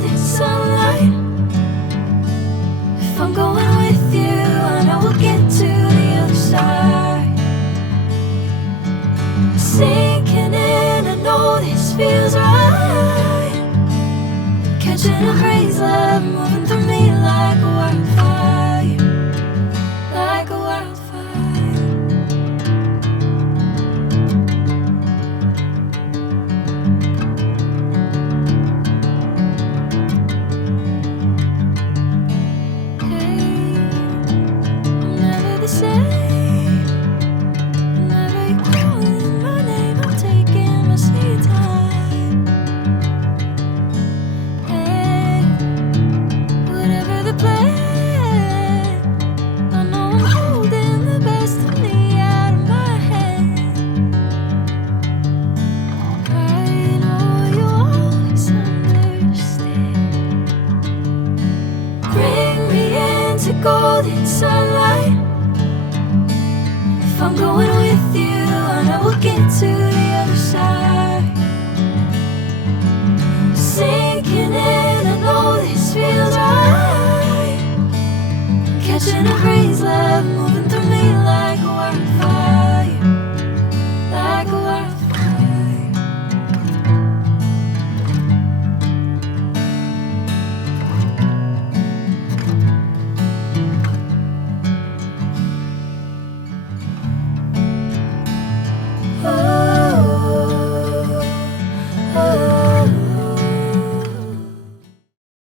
golden sunlight. If I'm going with you, I know we'll get to the other side. Sinking in, I know this feels right. Catching a crazy love moving through me like a wildfire, like a wildfire. Golden sunlight. If I'm going with you, I know we'll get to the other side. Sinking in, I know this feels right. Catching a crazy love moving through me like